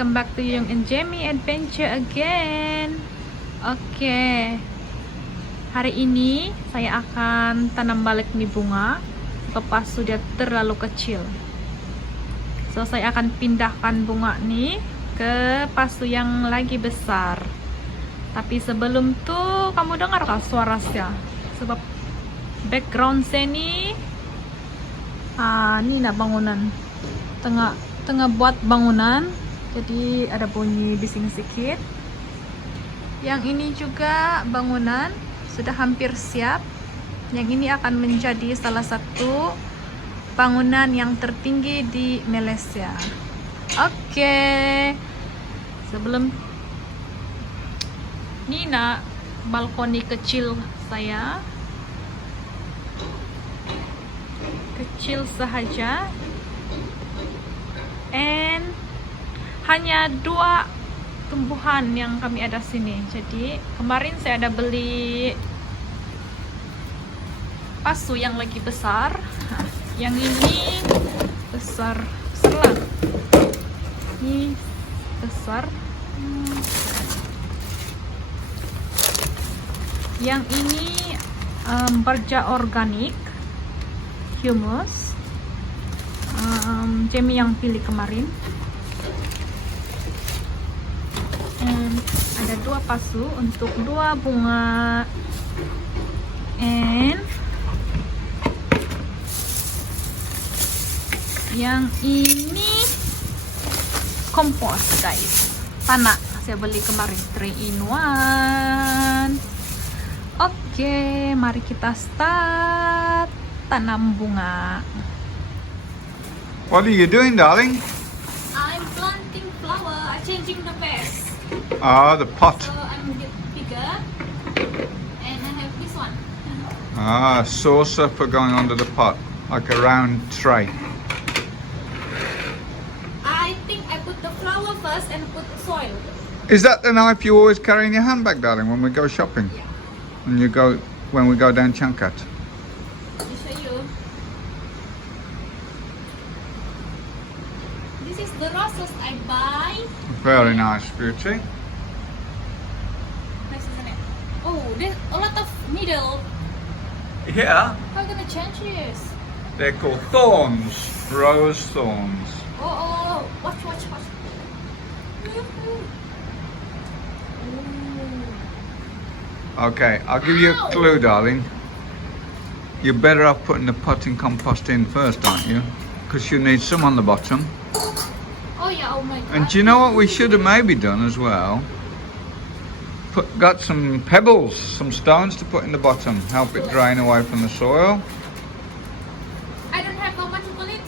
welcome back to Yung and Jamie Adventure again. Oke, hari ini saya akan tanam balik nih bunga lepas sudah terlalu kecil. So saya akan pindahkan bunga nih ke pasu yang lagi besar. Tapi sebelum tuh kamu dengar kah suara saya? Sebab background saya nih ini bangunan tengah buat bangunan, jadi ada bunyi bising sedikit. Yang ini juga bangunan sudah hampir siap. Yang ini akan menjadi salah satu bangunan yang tertinggi di Malaysia. Oke. Sebelum Nina, balkoni kecil saya kecil sahaja, and hanya 2 tumbuhan yang kami ada sini. Jadi kemarin saya ada beli pasu yang lagi besar. Yang ini besar lah. Ini besar. Yang ini berja organik, humus. Jamie yang pilih kemarin. Ada 2 pasu untuk 2 bunga, and yang ini kompos guys, tanah saya beli kemarin 3 in 1. Oke, mari kita start tanam bunga. What are you doing, darling? I'm planting flower, changing the vase. Ah, the pot. So I'm get bigger, and I have this one. Ah, saucer for going under the pot, like a round tray. I think I put the flower first and put soil. Is that the knife you always carry in your handbag, darling, when we go shopping? Yeah. When we go down Changkat? Let me show you. This is the roses I buy. Very nice, beauty. Nice, isn't it? Oh, there's a lot of needle. Yeah, How gonna change this? they're called thorns, rose thorns. Oh, watch. Okay, I'll give you a clue, darling. You're better off putting the potting compost in first, aren't you? Because you need some on the bottom. Oh yeah, oh my god. And do you know what we should have maybe done as well? Got some pebbles, some stones to put in the bottom, help it drain away from the soil. I don't have how much bullet.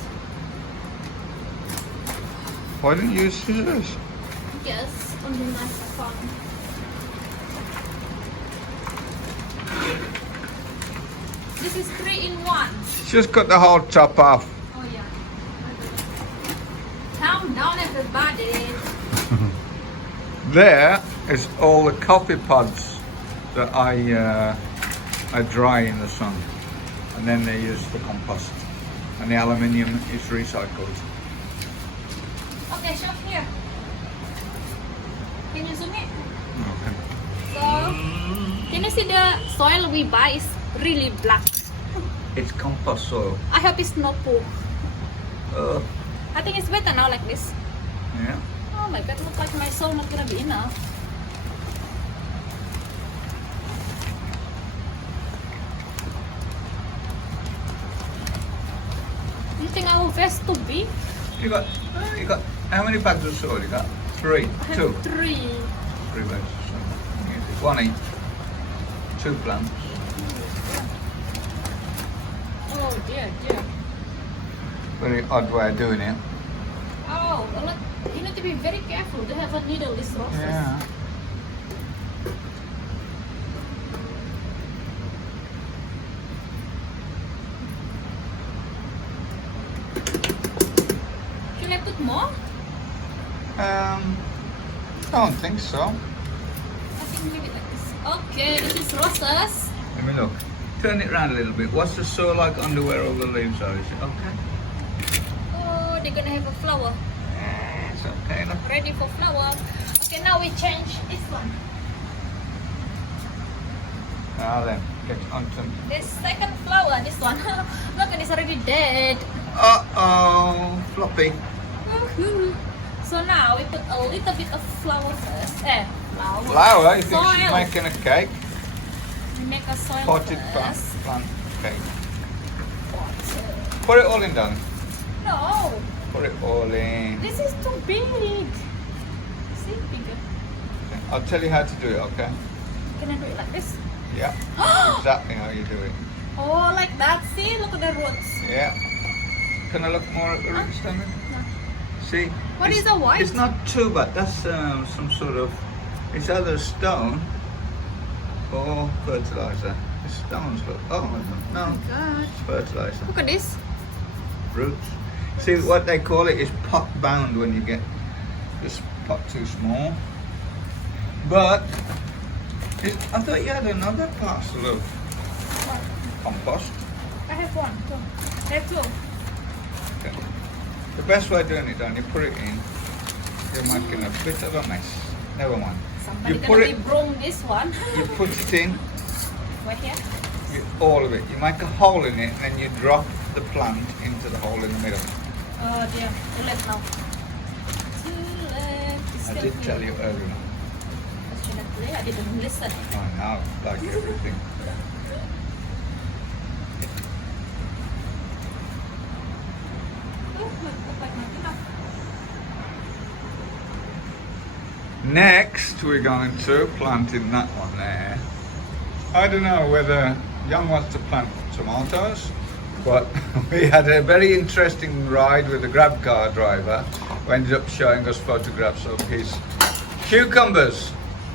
Why didn't you use scissors? Yes, on the nice phone. This is 3 in 1. Just cut the whole top off. Oh yeah. Calm down, everybody. There is all the coffee pods that I dry in the sun, and then they use for compost, and the aluminium is recycled. Okay, shop here. Can you zoom it? Okay. So, can you see the soil we buy is really black? It's compost soil. I hope it's not poo. Oh, I think it's better now like this. yeah. Oh my god, looks like my soil not gonna be enough. You think our vest too big? You got how many bags of soil? You got 3, I have 2, 3. 3 bags of soil. One each. 2 plants. Oh dear. Very odd way of doing it. Oh, you need to be very careful. They have a needle, this roses. Yeah. Should I put more? Don't think so. I think leave it like this. Okay, this is roses. Let me look. Turn it around a little bit. What's the soil like under where all the leaves are? Is it okay? Oh, they're gonna have a flower. It's okay enough. Ready for flower. Okay, now we change this one. Now then, get on to... This second flower, this one. Look, and it's already dead. Uh-oh, floppy. Woohoo. So now we put a little bit of flour first. Flour. Flour? You think she's Soil. making a cake? We make a soil Potted first. plant cake. Water. Put it all in, darling. No, Put it all in. this is too big. See, bigger. I'll tell you how to do it, okay? Can I do it like this? Yeah. Exactly how you do it. Oh, like that. See, look at the roots. Yeah. Can I look more at the roots, darling? No. See? What it's- is a white? It's not too bad. That's some sort of... It's either stone or fertilizer. The stones look... Oh, no. God. It's fertilizer. Look at this. Roots. See, what they call it is pot bound when you get this pot too small. But I thought you had another parcel of compost. I have one, two. I have two. Okay. The best way of doing it, Dan, you put it in, you're making a bit of a mess. Never mind. Somebody You put gonna it- be broom this one. You put it in, Right here. all of it. You make a hole in it, and then you drop the plant into the hole in the middle. Oh dear, too late now. Too late. It's I still did here. tell you earlier. Fortunately, I didn't listen. Oh, now, like everything. Oh, look like not enough. Next, we're going to plant in that one there. I don't know whether Young wants to plant tomatoes, but we had a very interesting ride with the grab car driver who ended up showing us photographs of his cucumbers.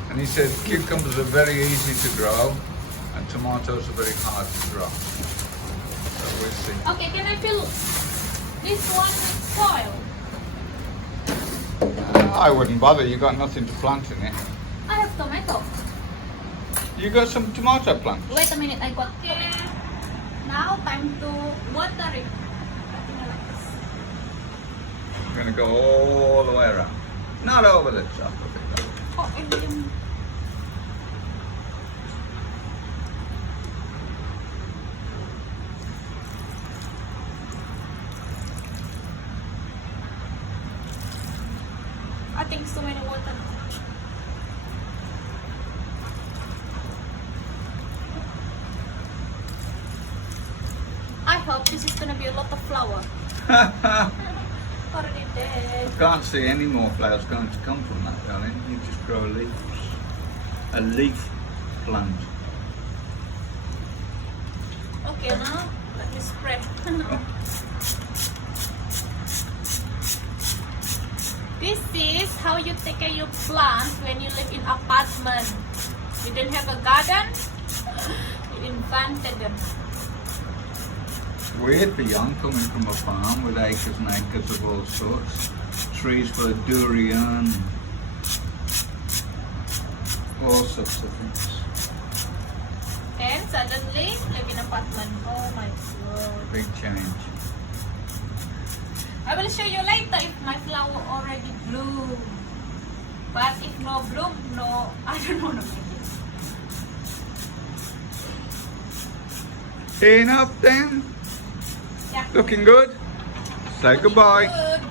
And he said cucumbers are very easy to grow and tomatoes are very hard to grow. So we'll see. Okay, can I fill this one with soil? I wouldn't bother, you got nothing to plant in it. I have tomato. You got some tomato plants? Wait a minute, I got care. Now time to water it. Cutting it like this. I'm going to go all the way around. Not over the top of it. Oh, and then I think so many water. I hope this is gonna be a lot of flower. Already dead. Can't see any more flowers going to come from that, darling. You just grow leaves. A leaf plant. Okay, now let me spread. This is how you take care of your plants when you live in apartment. You didn't have a garden, you invented them. Weird for Young coming from a farm with acres and acres of all sorts. Trees for durian. All sorts of things. And suddenly live in apartment. Oh my god. Big change. I will show you later if my flower already bloom. But if no bloom, no, I don't know. Enough then? Yeah. Looking good? Say goodbye. Good.